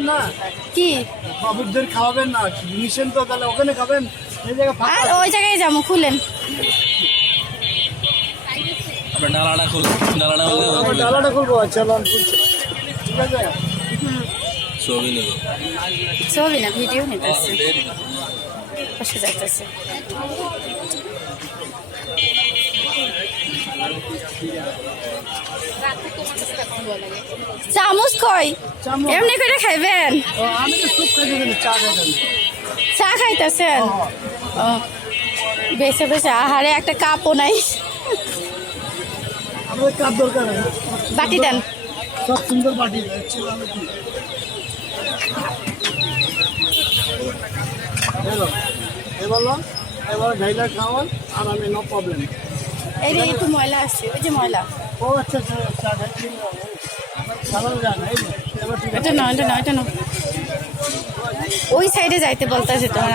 খাওয়াবেন না? কি? বাবুদের খাওয়াবেন না নিছেন তো তাহলে ওখানে খাবেন? এই জায়গায় ফাঁকা আর ওই জায়গায় যাব খুলেন। ডালাটা খুল ডালাটা আছে। ডালাটা খুলবো আচ্ছা লন খুলছি। ঠিক আছে? ছবি নেব। ছবি না ভিডিও নিতেছে বসে যাইতেছে। চামচ কই? এমনি করে খাইবেন? তো চা খাইতেছেন? বেছে বেছে আহারে একটা কাপও নাই। বাটি দেন। এবার ঘাইলা খাওয়ান আর আমি নো প্রবলেম এই রে একটু ময়লা আছে ওই যে ময়লা। ও আচ্ছা আচ্ছা না এটা না এটা না এটা নয় ওই সাইডে যাইতে বলতেছে তোমার